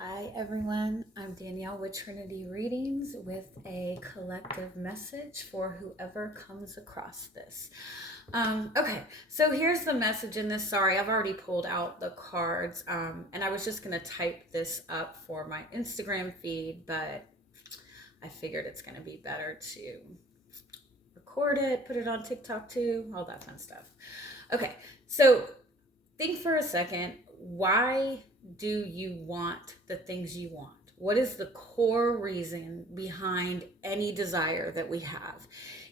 Hi everyone, I'm Danielle with Trinity Readings with a collective message for whoever comes across this. Okay, so here's the message in this. Sorry, I've already pulled out the cards and I was just going to type this up for my Instagram feed, but I figured it's going to be better to record it, put it on TikTok too, all that fun stuff. Okay, so think for a second, why do you want the things you want? What is the core reason behind any desire that we have?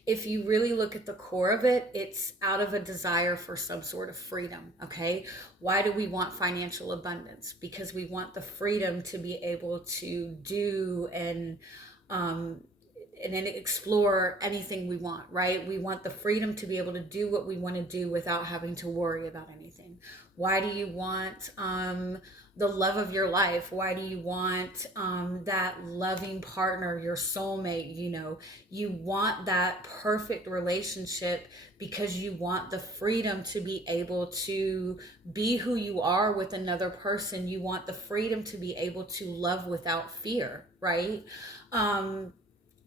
If you really look at the core of it, it's out of a desire for some sort of freedom, okay? Why do we want financial abundance? Because we want the freedom to be able to do um, and then explore anything we want, right? We want the freedom to be able to do what we want to do without having to worry about anything. Why do you want the love of your life? Why do you want that loving partner, your soulmate? You want that perfect relationship because you want the freedom to be able to be who you are with another person. You want the freedom to be able to love without fear, right?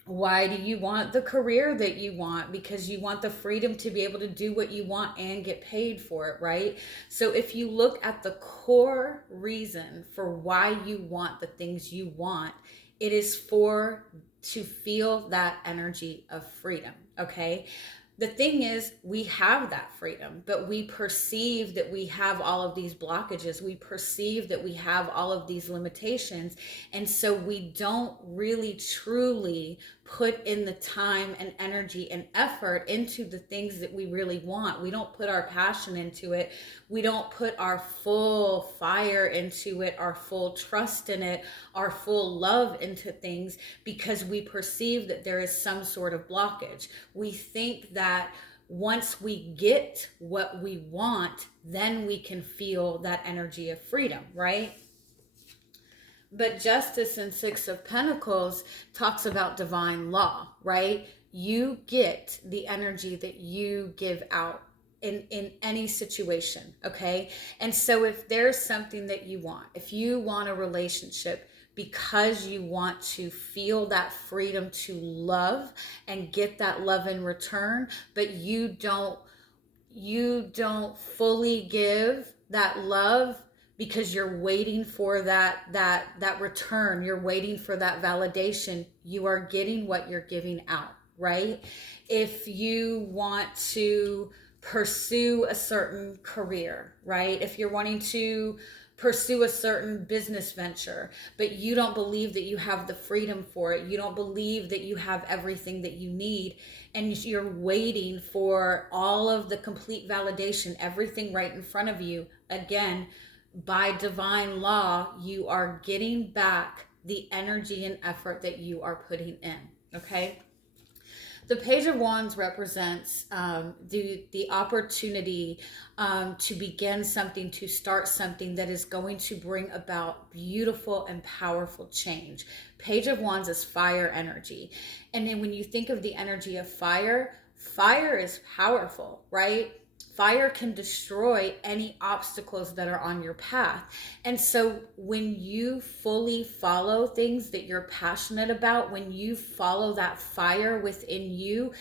Why do you want the career that you want? Because you want the freedom to be able to do what you want and get paid for it, right? So if you look at the core reason for why you want the things you want, it is to feel that energy of freedom, okay? The thing is, we have that freedom, but we perceive that we have all of these blockages. We perceive that we have all of these limitations. And so we don't really truly put in the time and energy and effort into the things that we really want. We don't put our passion into it. We don't put our full fire into it, our full trust in it, our full love into things because we perceive that there is some sort of blockage. We think that once we get what we want, then we can feel that energy of freedom, right? But Justice in Six of Pentacles talks about divine law, right? You get the energy that you give out in any situation, okay? And so if there's something that you want, if you want a relationship because you want to feel that freedom to love and get that love in return, but you don't fully give that love because you're waiting for that return, you're waiting for that validation, you are getting what you're giving out, right? If you want to pursue a certain career, right? If you're wanting to pursue a certain business venture, but you don't believe that you have the freedom for it, you don't believe that you have everything that you need, and you're waiting for all of the complete validation, everything right in front of you, again, by divine law, you are getting back the energy and effort that you are putting in, okay? The Page of Wands represents the opportunity to begin something, to start something that is going to bring about beautiful and powerful change. Page of Wands is fire energy. And then when you think of the energy of fire, fire is powerful, right? Fire can destroy any obstacles that are on your path. And so when you fully follow things that you're passionate about, when you follow that fire within you,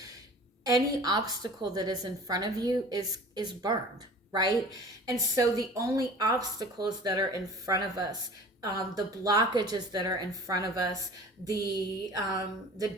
any obstacle that is in front of you is burned, right? And so the only obstacles that are in front of us, the blockages that are in front of us, the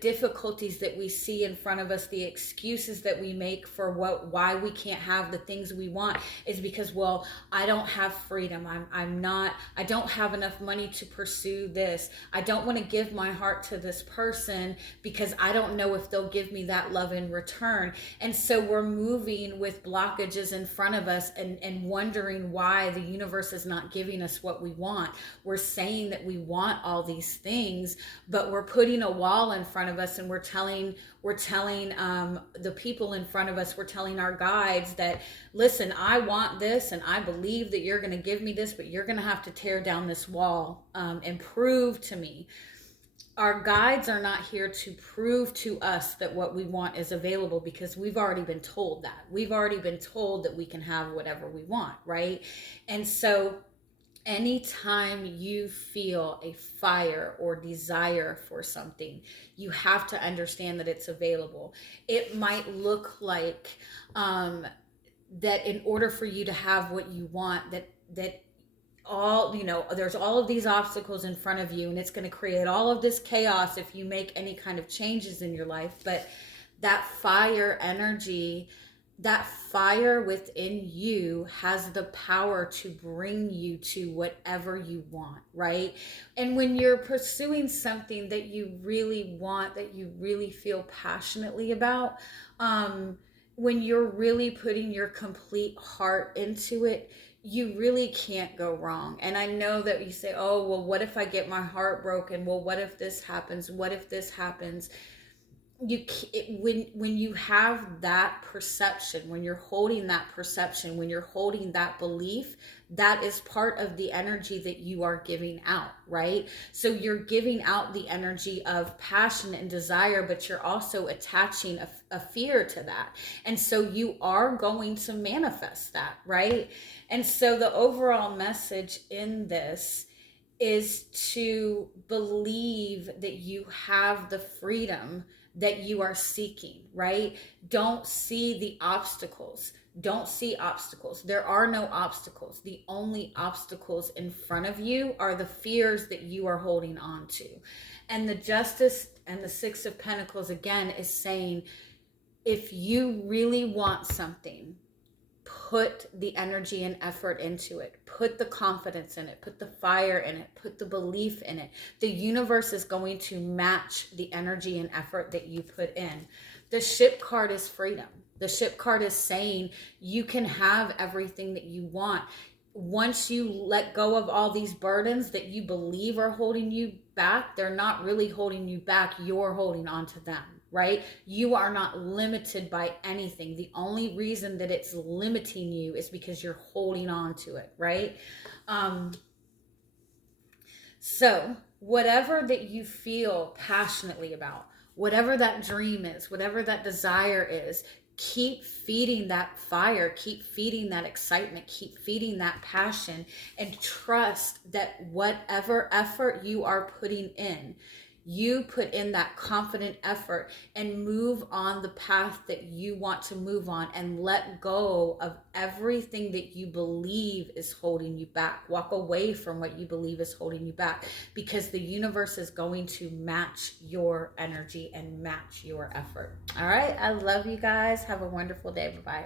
difficulties that we see in front of us, the excuses that we make for why we can't have the things we want, is because, well, I don't have freedom. I don't have enough money to pursue this. I don't want to give my heart to this person because I don't know if they'll give me that love in return. And so we're moving with blockages in front of us and wondering why the universe is not giving us what we want. We're saying that we want all these things, but we're putting a wall in front of us, and we're telling the people in front of us, we're telling our guides that, listen, I want this and I believe that you're going to give me this, but you're going to have to tear down this wall and prove to me. Our guides are not here to prove to us that what we want is available, because we've already been told that. We've already been told that we can have whatever we want, right? And so anytime you feel a fire or desire for something, you have to understand that it's available. It might look like that in order for you to have what you want, that all, there's all of these obstacles in front of you, and it's going to create all of this chaos if you make any kind of changes in your life. But that fire energy, that fire within you has the power to bring you to whatever you want, right? And when you're pursuing something that you really want, that you really feel passionately about, when you're really putting your complete heart into it, you really can't go wrong. And I know that you say, oh, well, what if I get my heart broken? Well, what if this happens? What if this happens? When you have that perception, when you're holding that perception, when you're holding that belief, that is part of the energy that you are giving out, right? So you're giving out the energy of passion and desire, but you're also attaching a fear to that, and so you are going to manifest that, right? And so the overall message in this is to believe that you have the freedom that you are seeking, right? Don't see the obstacles. Don't see obstacles. There are no obstacles. The only obstacles in front of you are the fears that you are holding on to. And the Justice and the Six of Pentacles again is saying, if you really want something, put the energy and effort into it. Put the confidence in it. Put the fire in it. Put the belief in it. The universe is going to match the energy and effort that you put in. The Ship card is freedom. The Ship card is saying you can have everything that you want. Once you let go of all these burdens that you believe are holding you back, they're not really holding you back. You're holding on to them, right? You are not limited by anything. The only reason that it's limiting you is because you're holding on to it, right? So whatever that you feel passionately about, whatever that dream is, whatever that desire is, keep feeding that fire, keep feeding that excitement, keep feeding that passion, and trust that whatever effort you are putting in, you put in that confident effort and move on the path that you want to move on, and let go of everything that you believe is holding you back. Walk away from what you believe is holding you back, because the universe is going to match your energy and match your effort. All right. I love you guys. Have a wonderful day. Bye-bye.